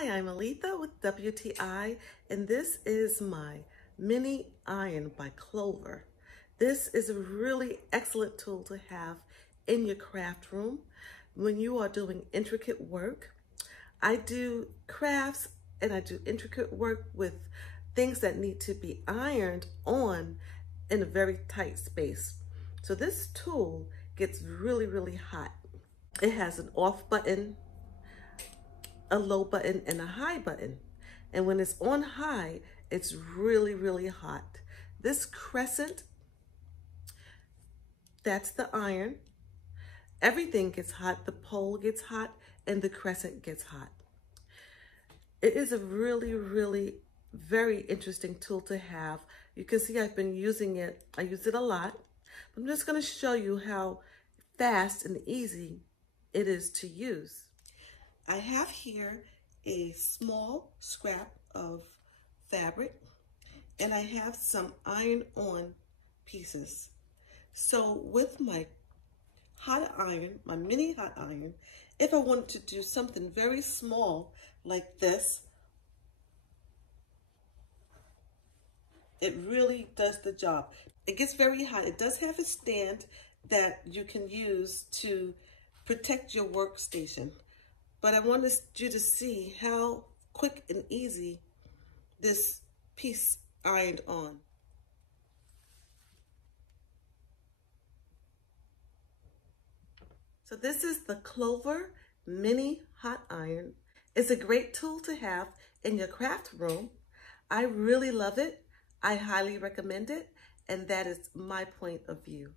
Hi, I'm Aletha with WTI, and this is my mini iron by Clover. This is a really excellent tool to have in your craft room when you are doing intricate work. I do crafts and I do intricate work with things that need to be ironed on in a very tight space. So this tool gets really hot. It has an off button, a low button, and a high button. And when it's on high, it's really hot. This crescent, that's the iron. Everything gets hot. The pole gets hot and the crescent gets hot. It is a really very interesting tool to have. You can see I've been using it. I use it a lot. I'm just going to show you how fast and easy it is to use. I have here a small scrap of fabric and I have some iron-on pieces. So with my hot iron, my mini hot iron, if I wanted to do something very small like this, it really does the job. It gets very hot. It does have a stand that you can use to protect your workstation. But I wanted you to see how quick and easy this piece ironed on. So this is the Clover Mini Hot Iron. It's a great tool to have in your craft room. I really love it. I highly recommend it. And that is my point of view.